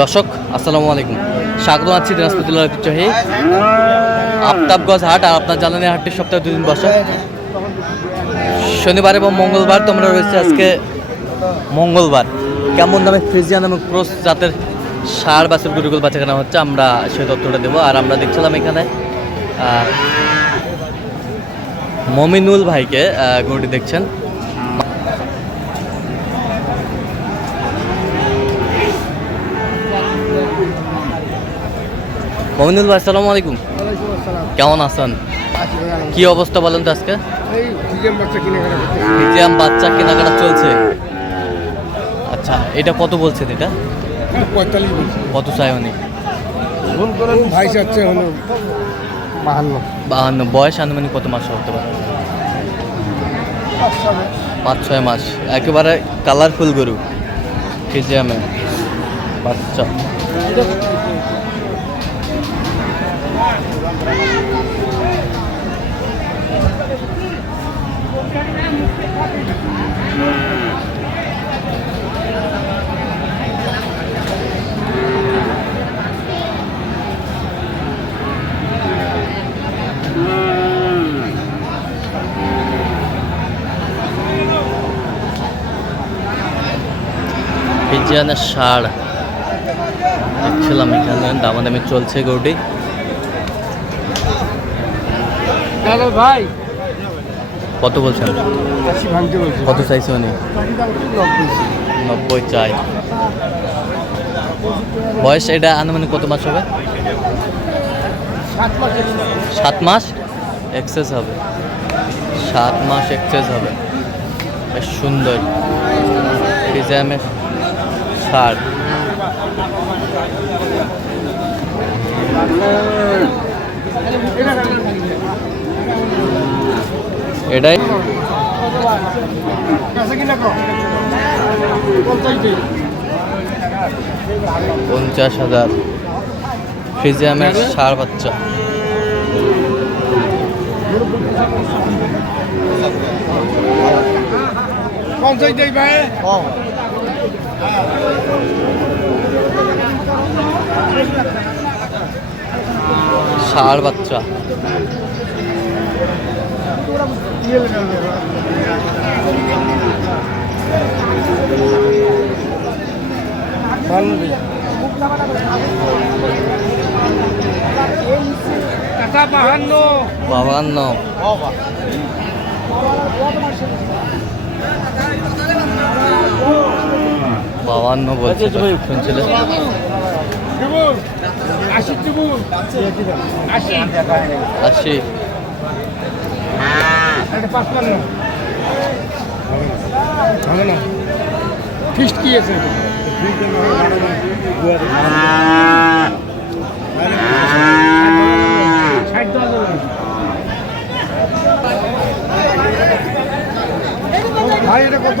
দর্শক, আসসালামু আলাইকুম। স্বাগত আছি দিনাজপুর জেলার ঐতিহ্যবাহী আফতাবগঞ্জ হাট আর আপনার জানানি হাটটি সপ্তাহে দুদিন বসে। শনিবার এবং মঙ্গলবার তোমরা রয়েছে আজকে মঙ্গলবার। কেমন দামে ফ্রিজিয়ান এবং ক্রোস জাতের সার বাছুর গরুগুলো বাচ্চা কেনা হচ্ছে আমরা সেই তথ্যটা দেবো। আর আমরা দেখছিলাম এখানে মমিনুল ভাইকে গরুটি দেখছেন। মমিনুল ভাই আসসালামু আলাইকুম। কেমন আছেন? কি অবস্থা বলেন তো আজকে? মিডিয়াম বাচ্চা কেনাকাটা চলছে। আচ্ছা এটা কত বলছেন এটা? পঁয়তাল্লিশ কত চাই উনি ভাই চাচ্ছে হলো বাহান্ন। বাহান্ন। বয়স আনুমানিক কত মাস হতে পারে? পাঁচ ছয় মাস। একেবারে কালারফুল গরু। কেজিএমে বাচ্চা। ফিজিয়ানের সার দেখছিলাম এখানে দামাদামি চলছে গরুটি। ভাই। কত বলছেন? কত চাইছে উনি? নব্বই চাই। বয়স এটা আনুমানিক কত মাস হবে? সাত মাস। এক্সেস হবে। সাত মাস এক্সেস হবে। বেশ সুন্দর। ডিজাইনের সার এটাই। পঞ্চাশ হাজার। ফ্রিজিয়ামের সার বাচ্চা। পঞ্চাশ সার বাচ্চা। ভালো দিন বাহান্ন বলছে তো, শুনছিলে? দেবুন আশি ফিস্ট কি আছে? ভাই এটা কত?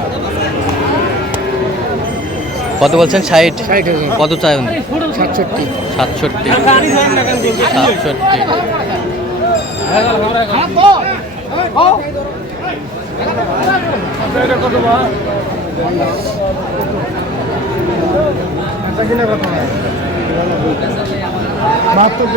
কত বলছেন? ষাট? কত চাই উনি? সাতষট্টি। সাতষট্টি। সাতষট্টি। বাহাত্তর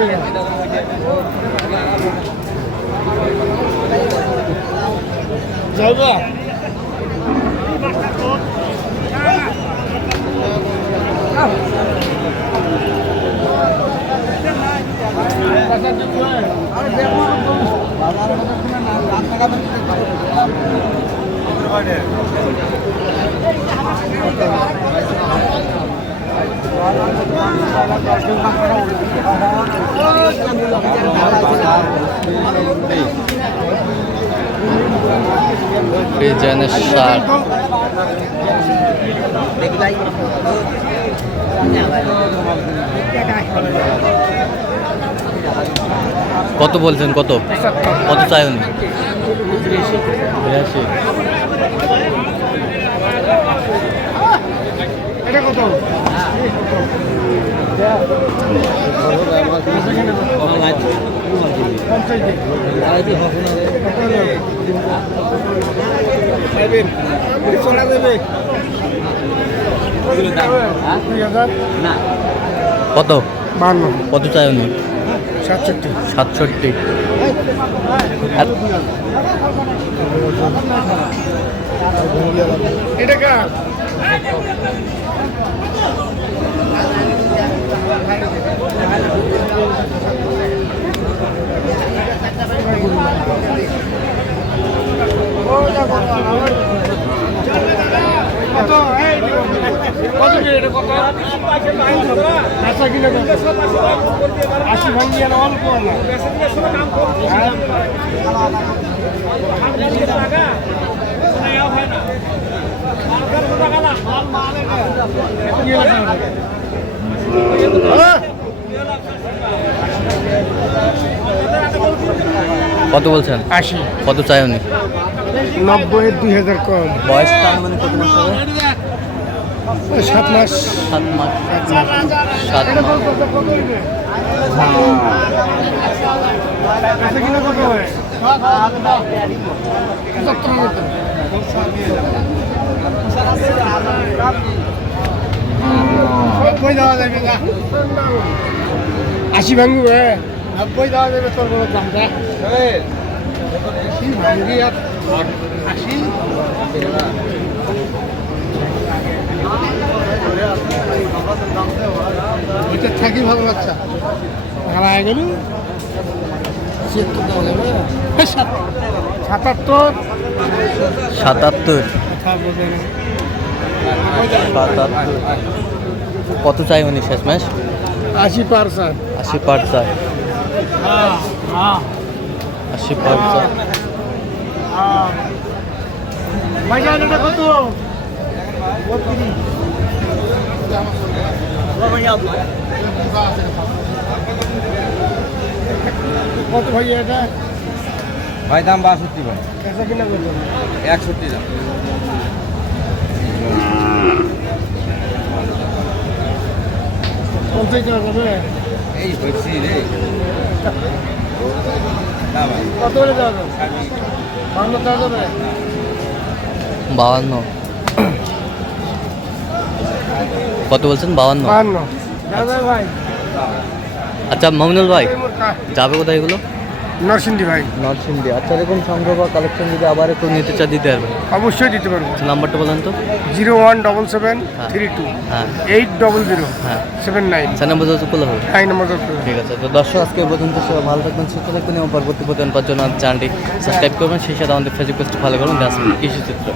কত বলছেন কত? কত চাই উনি? কত? কত? বান্ন। কত চাই উনি? সাতষট্টি। সাতষট্টি। এটা আশি আর অল্প না হ্যাঁ? কি হলো হ্যাঁ? কত বলছেন? আশি। কত চাই উনি? নব্বই দুই হাজার কম। বয়স মানে কত মাস হবে? সাত মাস। সাত মাস। সাত মাস। কত কত নব্বই দেওয়া যাবে না। আশি ভাঙবো হ্যাঁ নব্বই দেওয়া যাবে তোর বড় দামটা আশি ভাঙবি আর আশি। ওইটা থাকি ভালো বাচ্চা। হারায় গেল। সাতাত্তর। সাতাত্তর। কত চাই উনি শেষ মাস আশি পার্সেন্ট আশি পার চাই আশি পার চাই বাজার এটা কত কত ভাই এটা? ভাই দাম বাষট্টি ভাই। কিনা করব একষট্টি দাম। পঞ্চাশ টাকা যাবে এই হয়েছি রে। কত করে যাবে? বান্ন টাকা যাবে বাউান্ন। কত বলছেন? বাউান্ন। ভাই। আচ্ছা মমিনুল ভাই যাবে কোথায় এগুলো? নরসিংদী ভাই। নরসিংদী। আচ্ছা এরকম সংগ্রহ বা কালেকশন যদি আবার একটু নিতে চা দিতে পারবেন। অবশ্যই দিতে পারব। আচ্ছা, নাম্বারটা বলেন তো। Zero one double seven. Three two হ্যাঁ। এইট ডবল জিরো হ্যাঁ। Seven nine. আচ্ছা নাম্বার যত করলে হবে নাইন নম্বর দশ ঠিক আছে তো দর্শক আজকে পর্যন্ত সবাই ভালো থাকবেন সুস্থ থাকবেন এবং পরবর্তী প্রতিদিন পাওয়ার জন্য চ্যানেলটি সাবস্ক্রাইব করবেন। সেই সাথে আমাদের ফেসবুক পেজটি ফলো করবেন। কৃষি চিত্র